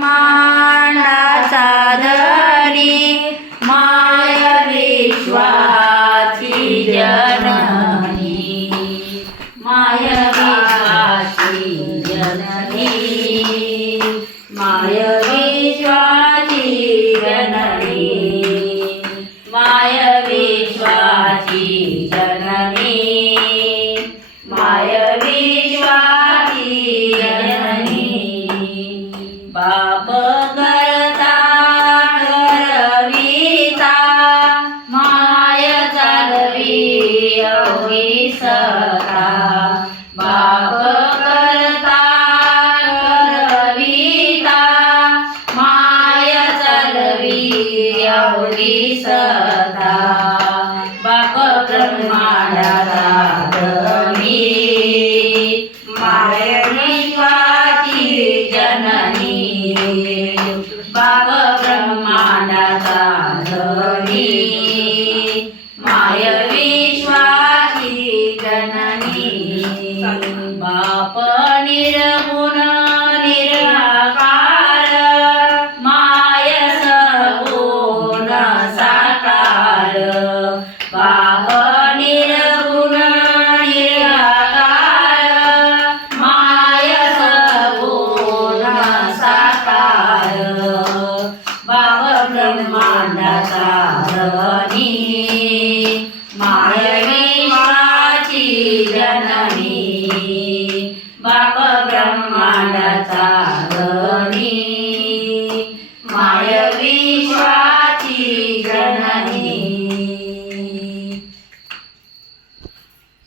मांडाचा धरी माय विश्वाची जननी माय विश्वाची जननी माय विश्वाची जननी माय विश्वाची जननी माय विश्वाची जननी बाप करता करविता माय चालवी अवघी सता बाप करता करविता माय चालवी अवघी सता बाप ब्रह्मांडाचा धनी माय विश्वाची जननी बाप ब्रह्मांडाचा धनी माय विश्वाची जननी बाप निर्गुण निराकार माय सगुण साकार बाप निर्गुण निराकार माय सगुण साकार बाप ब्रह्मांडाचा धनी माय विश्वाची जननी बाप ब्रह्मांडाचा